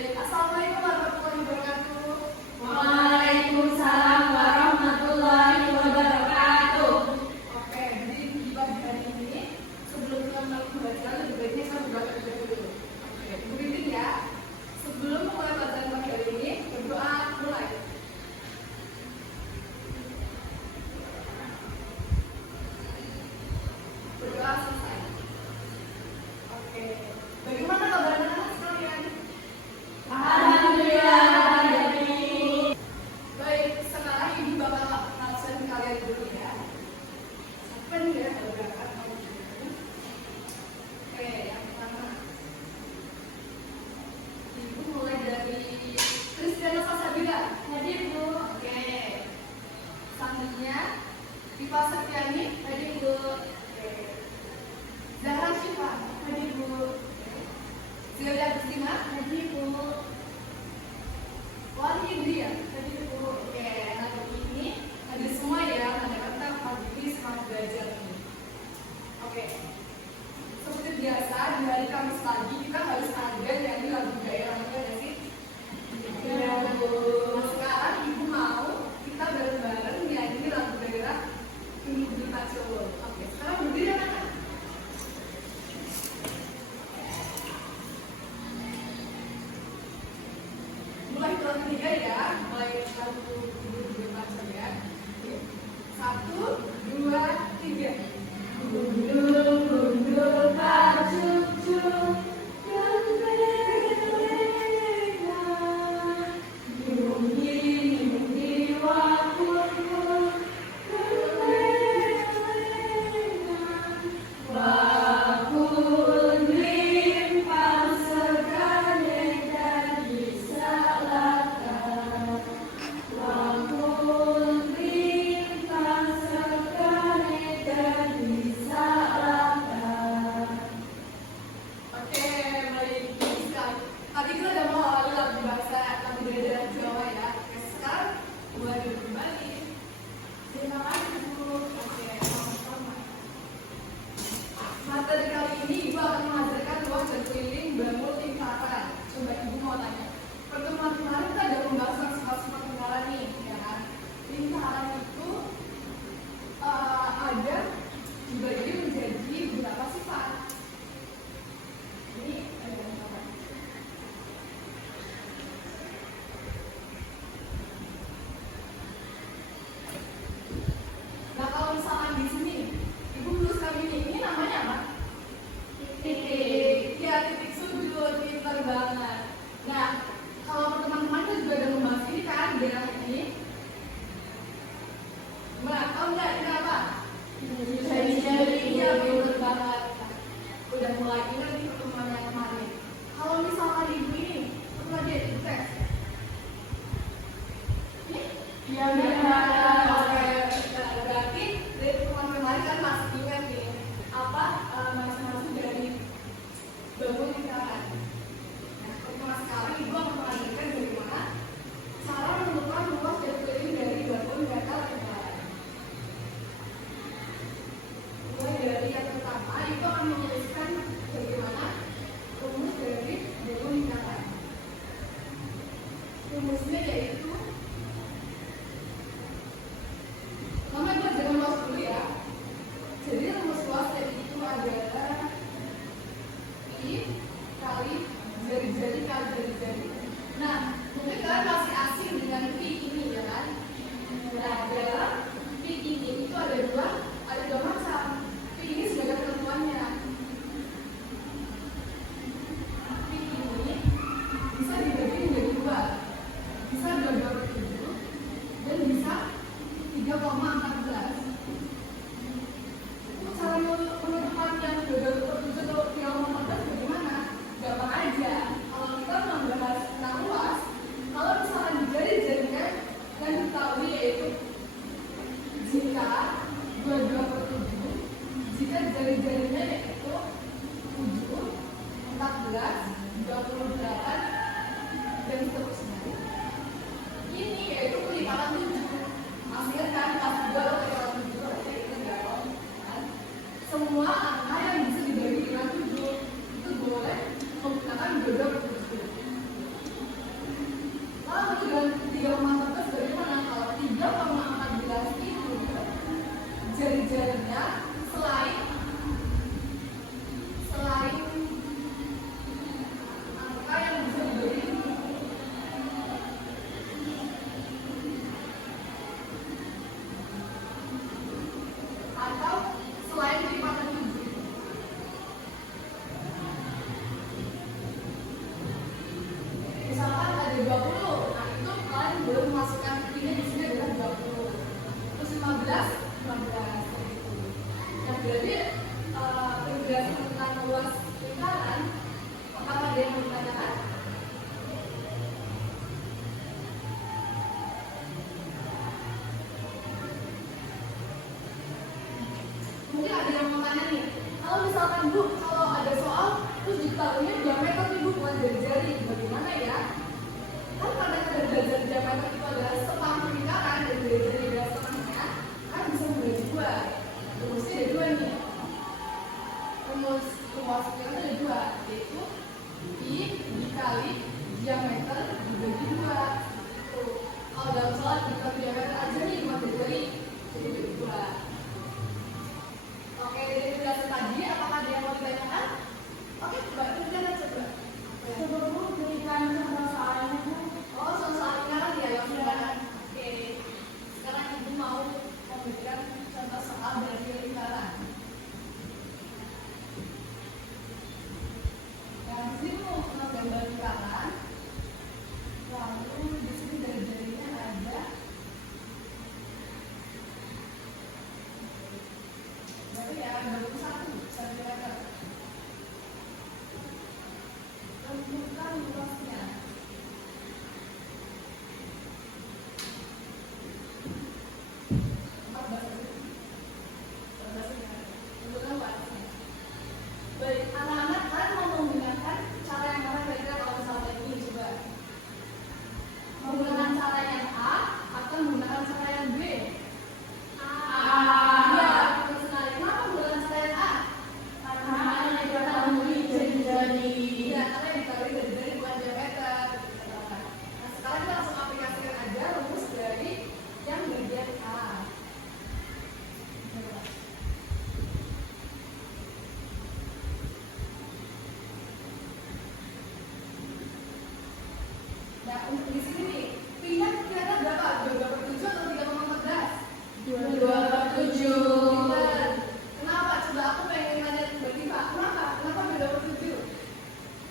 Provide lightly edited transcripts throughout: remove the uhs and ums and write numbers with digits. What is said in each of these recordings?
Baik, Assalamualaikum warahmatullahi wabarakatuh. Waalaikumsalam warahmatullahi wabarakatuh. Oke, jadi di pagi hari ini sebelum kita mulai pembelajaran lebih baiknya saya berdoa terlebih dahulu. Oke, begini ya. Sebelum mulai pelajaran pagi hari ini, berdoa mulai. Berdoa selesai. Oke, bagaimana kabar anak-anak sekalian? Alhamdulillah, Nabi. Baik, sekarang ibu bakal ngelakuin kalian dulu ya. Sampai nih ya kalau berangkat mau dulu. Oke, yang pertama ibu mulai dari Kristiana Salsabila. Hadir, Bu. Oke. Selanjutnya Diva Septiani. Hadir, Bu. Oke. Zahra Syifa. Hadir, Bu. Zelia Gustina. Hadir, Bu. Wali Indria. Hadir, Bu. Oke, hari ini hadir semua ya, pada kata pagi ini semangat belajar nih. Oke, seperti biasa di hari Kamis pagi kita harus ada nyanyi lagu daerah, ya nggak sih? Iya, Bu. Nah, sekarang ibu mau kita bareng-bareng nyanyi lagu daerah Gunung Pacul. Oke, sekarang berdiri anak-anak. Mulai hitungan ketiga ya, mulai lagu Gunung Pacul ya. Oke. 1, 2, 3. Gundul, gundul, pacucuk, gembira. Yungi, yungi, wakuku, gembira. Wakun limpah sekali dari salahkan. Wakun limpah sekali dari salahkan. Oke, baik. Tadi kita udah mau awali lagu bahasa lagu daerah Jawa ya. Oke, sekarang mulai dari kembali. Terima kasih, Bu. Oke, sama-sama. Materi kali ini ibu akan mengajarkan luas dan keliling bangun lingkaran. Coba ibu mau tanya. Pertemuan kemarin kita ada pembahasan sifat-sifat lingkaran nih, ya kan? Lingkaran itu ada dibagi menjadi beberapa sifat. Ini ada apa? Nah, kalau misalkan di sini, ibu menuliskan ini namanya apa? Titik. Ya, titik sudut, pintar banget. Nah, kalau teman-teman itu juga ada membahas ini kan, daerah ini. Mbak, tahu nggak ini apa? Jari-jari. Iya, pintar banget. Udah mulai ingat nih pertemuan yang kemarin. Kalau misalkan ibu ini, apa aja itu tes? Ini? Ya, benar. Oke, nah, berarti dari pertemuan kemarin kan masih ingat nih apa masing-masing dari bangun lingkaran. Nah, pertemuan sekarang ibu akan mengajarkan bagaimana cara menentukan luas dan keliling dari bangun datar lingkaran. Mulai dari yang pertama, ibu akan menuliskan bagaimana rumus dari bangun lingkaran. Rumusnya yaitu namanya pelajaran luas dulu ya. Jadi rumus luas itu adalah I kali jari-jari kali jari-jari. Nah, mungkin kalian masih asing dengan Pi ini ya kan? Nah, dalam Pi ini itu ada dua macam. Pi ini sebagai ketentuannya. Pi ini bisa dibagi menjadi dua. Bisa misalkan Bu, kalau ada soal terus ditaruhnya diameter nih Bu, bukan jari-jari, bagaimana ya? Kan pada kadar belajar diameter itu adalah setengah lingkaran dan jari-jari adalah setengahnya, kan bisa membagi dua. Rumusnya ada dua nih. Rumus luasnya ada dua, yaitu I dikali diameter dibagi dua. Tuh, kalau dalam soal kita diameter aja nih, bukan jari-jari, jadi bagi dua. Oke, dari penjelasan tadi, apakah ada yang mau ditanyakan? Oke, coba kita coba. Coba Bu berikan contoh soalnya Bu. Oh, soal lingkaran ya, yang lingkaran. Oke, sekarang Ibu mau memberikan contoh soal dari lingkaran. Nah, di sini mau gambar lingkaran. Lalu di sini jari-jarinya ada. Berarti ya 21 cm. Tentukan luasnya. Baik, anak-anak kalian mau menggunakan cara yang mana kira-kira kalau misalnya ini coba menggunakan cara yang A atau menggunakan cara yang B? Iya, betul sekali. Kenapa menggunakan cara yang A? Karena diketahui jari-jari. Iya, karena yang diketahui dari bukan diameter. Nah, sekarang kita langsung aplikasikan aja rumus dari yang bagian A. Coba. Nah, untuk di sini nih, pindah kira-kira berapa? 2/7 atau 3/14? 2/7. Pinter. Kenapa? Coba aku pengen nanya Mbak Tifa, kenapa? Kenapa 2/7?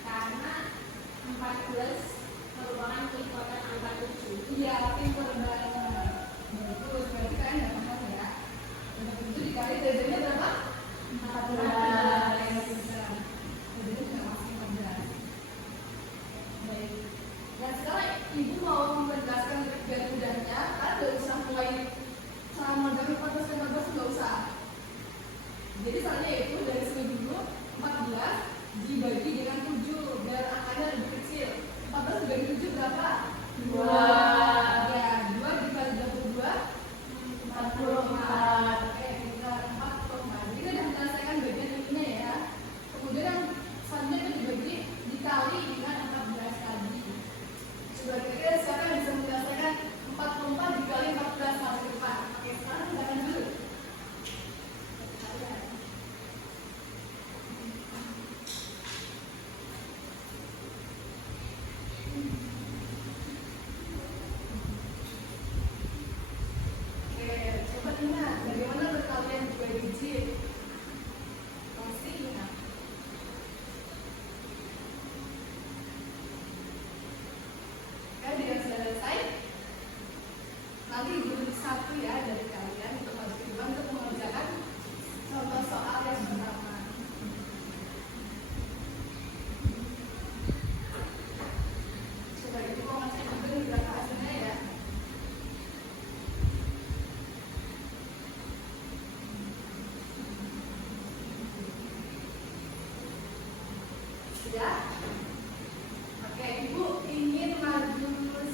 Karena 14 merupakan lipatan angka 7. Iya, pinter banget. Bagus, berarti kalian udah paham ya. 2/7 dikali jadinya berapa? 14. Jadinya sudah masih 14. Baik. Dan sekarang Ibu mau menjelaskan biar mudahnya, kan nggak usah mulai cara modal 14 nggak usah. Jadi caranya itu dari sini dulu 14 dibagi dengan 7 biar angkanya lebih kecil. 14 dibagi 7 berapa? 2. Ya, 2 dikali 22 44. Oke, kita 44. Jadi kita sudah menyelesaikan bagian ini ya. Kemudian yang selanjutnya itu dibagi dikali dengan 14 tadi. Coba kira-kira siapa yang bisa menyelesaikan 44 dikali 14 kali ke depan? Oke, sekarang kita akan dulu. Oke, coba ingat bagaimana perkalian dua digit. Pasti ingat. Oke, jika sudah selesai, nanti guru satu ya dari kalian untuk masukin duluan untuk mengerjakan contoh soal yang pertama. Coba Ibu mau ngasih juga berapa hasilnya ya. Sudah? Oke, Ibu ingin maju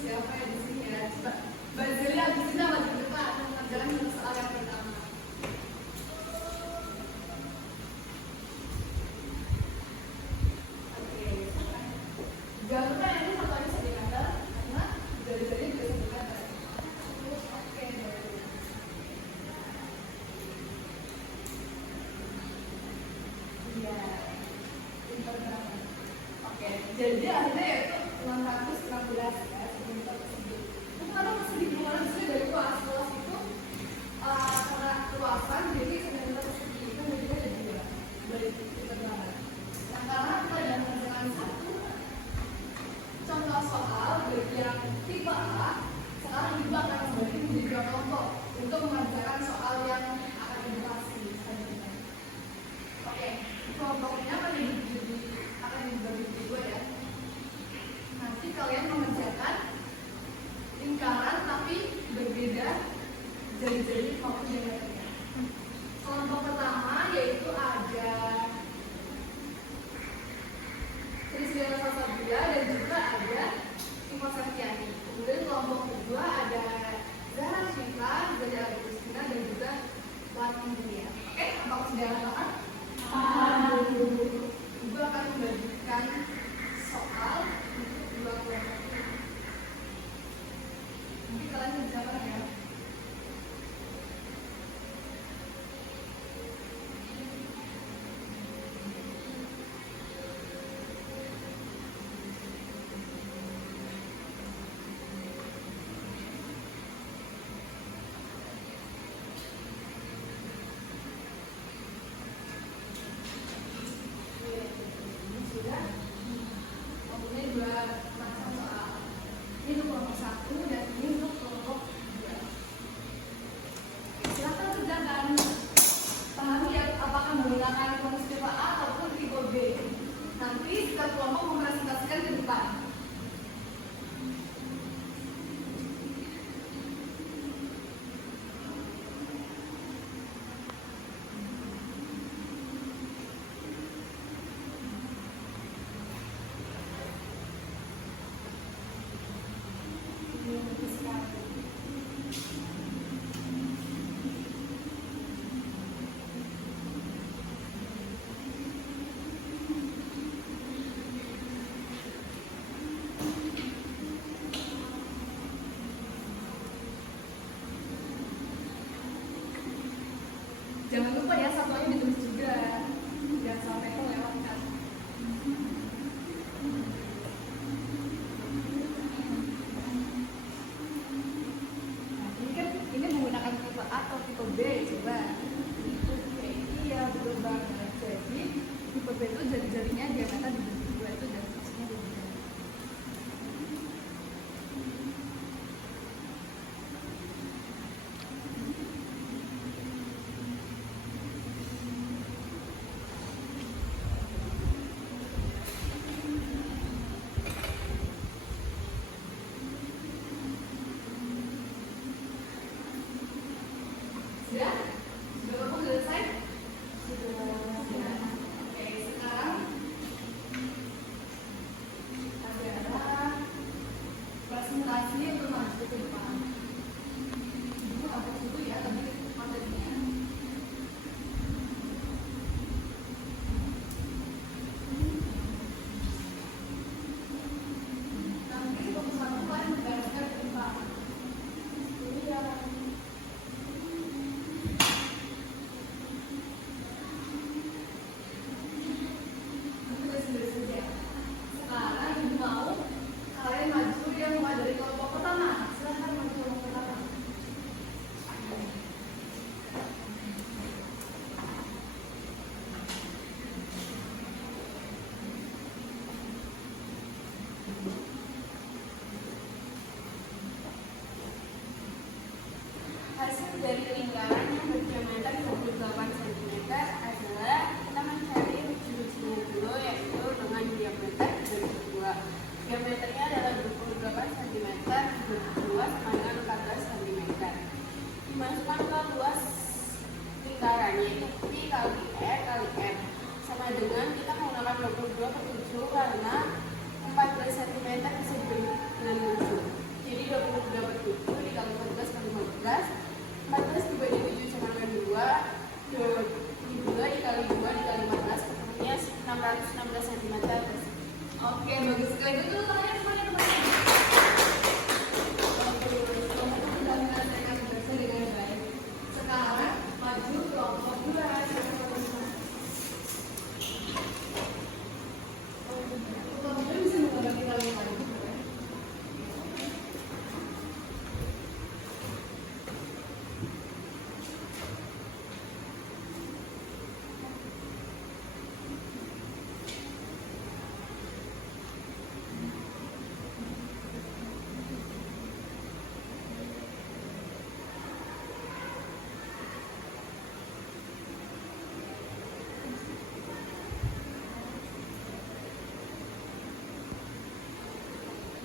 siapa yang di sini ya? Coba Mbak Zelia di sini maju ke depan untuk mengerjakan soal yang pertama. Oke, gambar ini satu lagi sentimeter karena jari-jari juga sentimeter. Oke, baik. Iya, pintar banget. Oke, jadi akhirnya yaitu 616 ya, sentimeter persegi. Itu kalau persegi dimulai dari dari luas itu karena luasan jadi sentimeter persegi itu jadinya ada dua. Baik, pintar banget. Nah, karena kita sudah mengerjakan satu contoh soal bagian tipe A, sekarang Ibu akan membagi menjadi dua kelompok untuk mengerjakan soal yang akan edukasi selanjutnya. Oke, kelompoknya akan dibagi dua ya. Nanti kalian mengerjakan lingkaran tapi berbeda jari-jari maupun diameternya. Kelompok pertama yaitu ada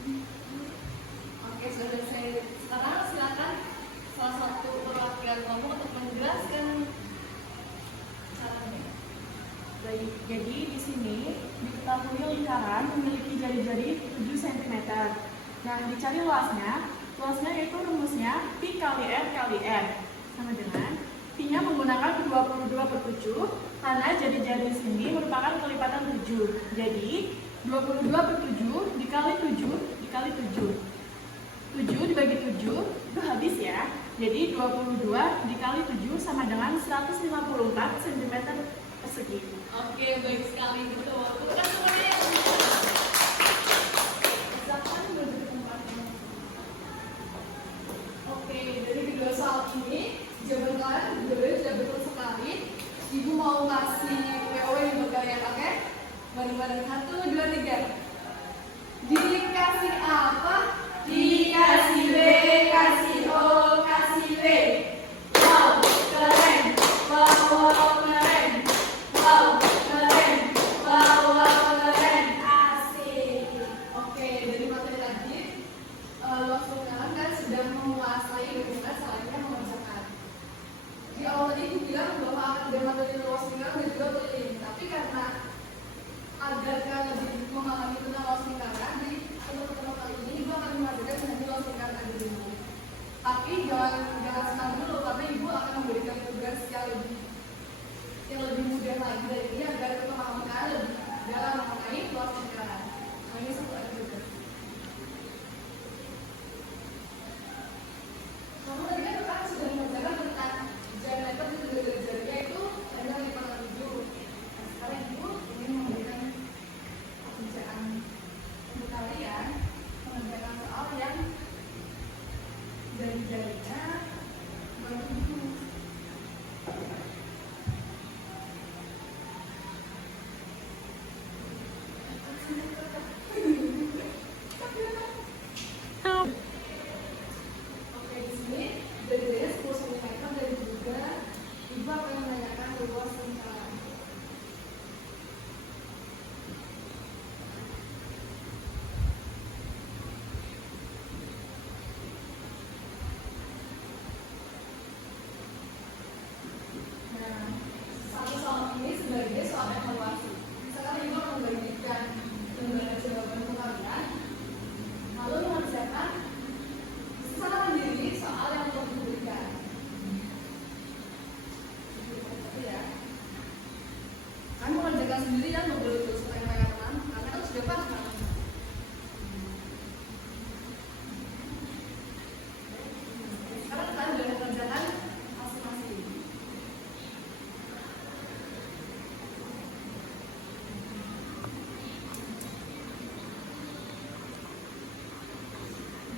Oke, sudah selesai. Sekarang silakan salah satu perwakilan kelompok untuk menjelaskan caranya. Baik, jadi di sini diketahui lingkaran memiliki jari-jari 7 cm. Nah, dicari luasnya. Luasnya yaitu rumusnya pi kali r kali r. Sama dengan pi-nya menggunakan 22 per 7 karena jari-jari di sini merupakan kelipatan 7. Jadi 22 per 7 dikali 7 dikali 7. 7 dibagi 7 itu habis ya. Jadi 22 dikali 7 sama dengan 154 cm persegi. Oke, baik sekali, betul. Bukan semuanya. Misalkan berdiri tempatnya. Oke, dari kedua soal ini, jawaban kalian sudah betul sekali. Ibu mau kasih WO yang buat kalian, oke? Bareng-bareng 1, 2, 3. Dikasih apa? Dikasih B, kasih O, kasih W. Wow, keren. Wow, wow, keren. Wow, keren. Wow, wow, keren. Asik. Oke, dari materi tadi, langsung kan sudah menguasai dengan salahnya mengerjakan. Di awal tadi aku bilang bahwa ada materi luas lingkaran dan juga keliling, tapi karena agar kalian lebih memahami tentang luas lingkaran, jadi untuk pertama kali ini ibu akan mengajarkan mengenai luas lingkaran ada dulu. Tapi jangan senang dulu karena ibu akan memberikan tugas yang lebih mudah lagi dari ini agar pemahaman kalian lebih dalam mengenai luas lingkaran. Nah, ini satu lagi tugas. Kamu tadi kan sudah mengajarkan tentang diameter dari jarinya itu ada lipatan 7. Nah, sekarang ibu ingin memberikan pekerjaan untuk kalian mengerjakan soal yang dari jarinya baru 7. Oke, di sini dari jarinya 10 cm dan juga ibu akan menanyakan luas lingkaran. Nah, satu soal ini sebagai soal evaluasi. Sekarang ibu akan memberikan jawaban untuk kalian, lalu mengerjakan secara mandiri soal yang telah diberikan. Ya. Kalian mengerjakan sendiri dan boleh terus tanya-tanya karena kan sudah paham. Sekarang kalian sudah mengerjakan masing-masing.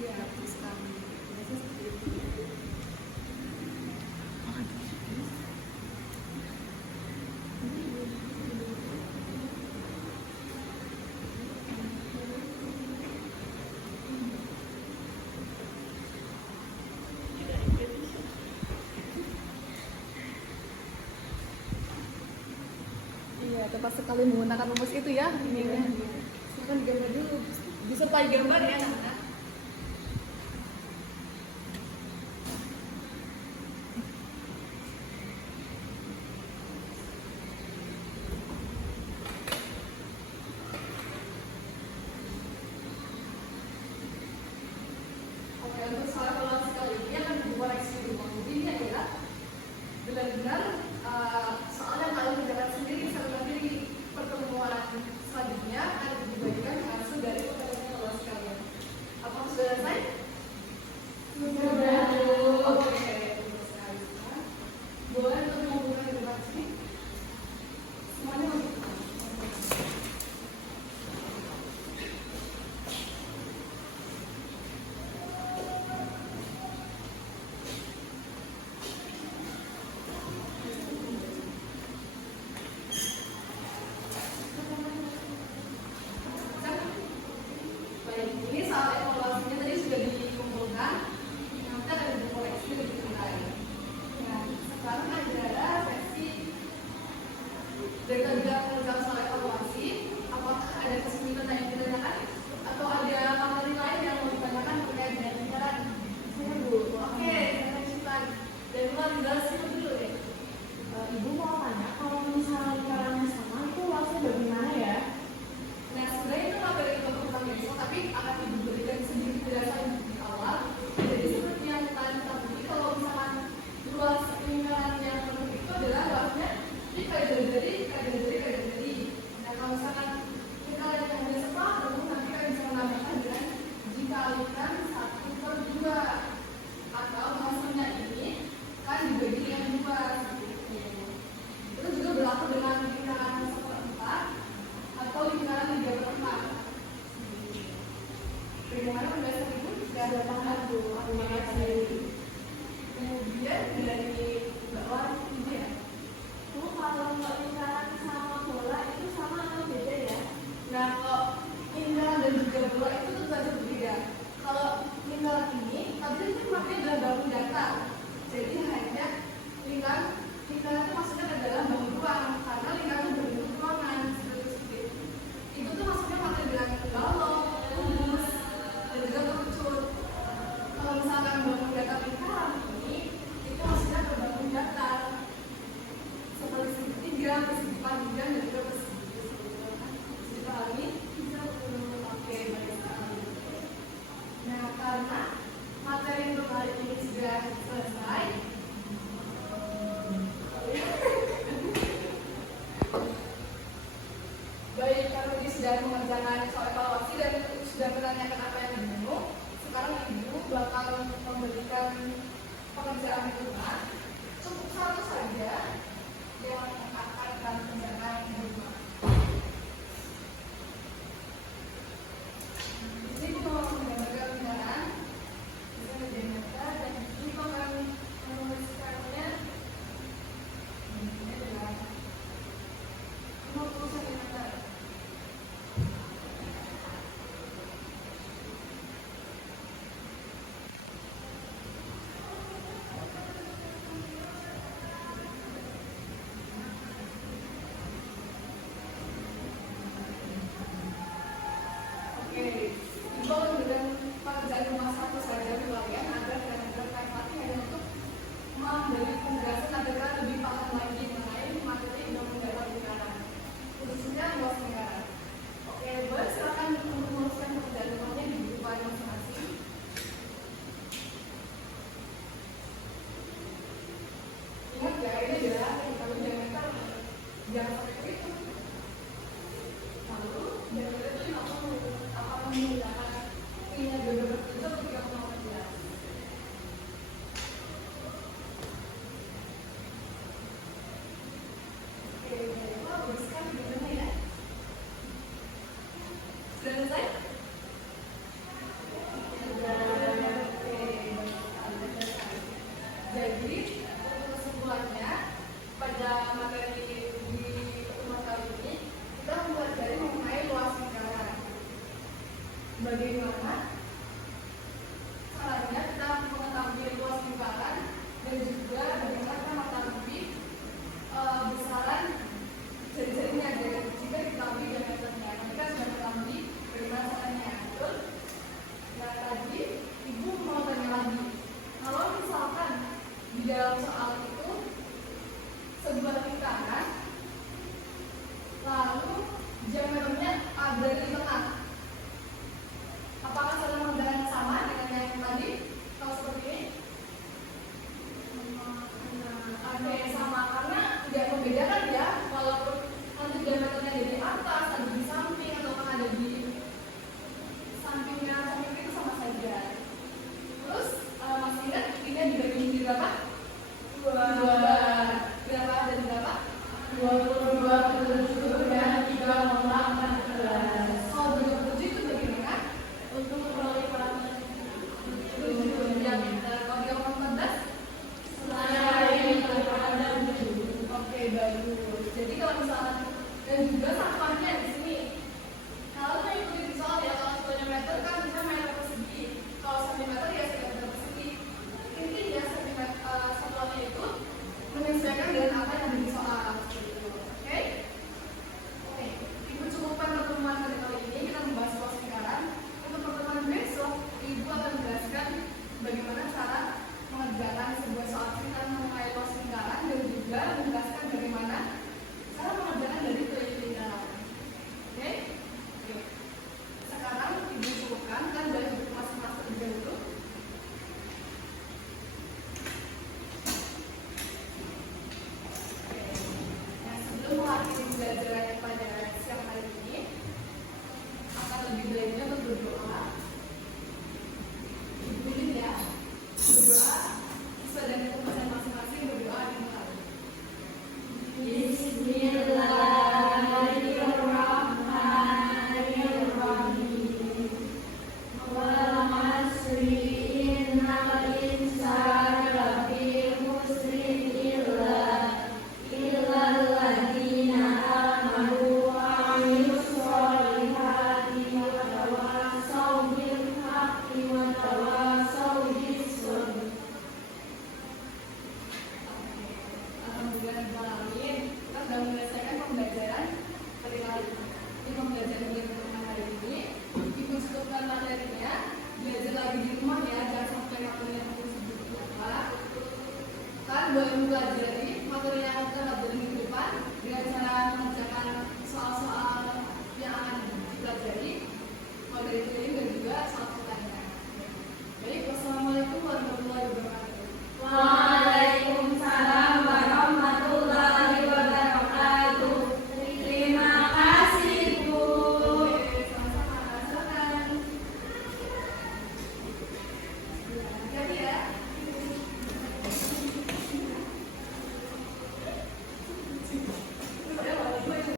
Ya, terus kami. Biasa seperti itu. Iya, tepat sekali menggunakan rumus itu ya. Iya. Silakan digambar dulu. Disertai gambar ya, anak-anak. Oke, untuk soal evaluasi kali ini akan dikoreksi dulu. Jadi ini adalah benar-benar soal yang kalian kerjakan sendiri sampai di pertemuan selanjutnya akan dibagikan hasil dari pekerjaan evaluasi kalian. Apakah sudah selesai? Sudah. Oke, terima sekali. Boleh untuk membuka di depan sini? Semuanya masuk. bagaimana pembahasan ibu? Sudah paham Bu, terima kasih. Kemudian dari bawah ibu ya. Bu, kalau lingkaran sama bola itu sama atau beda ya? Nah, kalau lingkaran dan juga bola itu tentu saja berbeda. Kalau lingkaran ini, tadi itu makanya dalam bangun datar. Jadi hanya lingkaran itu maksudnya adalah bangun ruang, karena lingkaran itu berbentuk ruangan seperti itu. Itu tuh maksudnya pakai dengan balok, kubus, dan juga kerucut. Kalau misalkan bangun datar lingkaran ini, itu maksudnya berbangun datar. Seperti segitiga, persegi panjang, dan juga persegi. Dipahami? Oke, baik sekali. Nah, karena materi untuk hari ini sudah selesai, baik, karena ini sudah mengerjakan soal evaluasi dan sudah menanyakan apa yang bingung, sekarang ibu bakal memberikan pekerjaan di rumah. Cukup satu saja yang akan kami kerjakan di rumah. Di sini mau menggambarkan kendaraan, bisa menjadi mata, dan ini akan menuliskannya. Ini adalah 50 cm. Oke, ibu memberikan pekerjaan rumah satu saja ke kalian agar kalian hati hanya untuk memberi penjelasan agar lebih paham lagi mengenai materi undang-undang lingkaran, khususnya luas lingkaran. Oke, boleh silakan untuk menuliskan pekerjaan rumahnya di buku masing-masing. Ingat ya, ini adalah yang kami diameter, jangan sampai itu. Lalu diameter itu 50. Apakah menggunakan punya dua bertiga atau 3,14? Oke, bagus kan gimana ya? Sudah selesai? Sudah. Oke, jadi untuk kesimpulannya pada materi di pertemuan kali ini kita mempelajari mengenai luas lingkaran. Bagaimana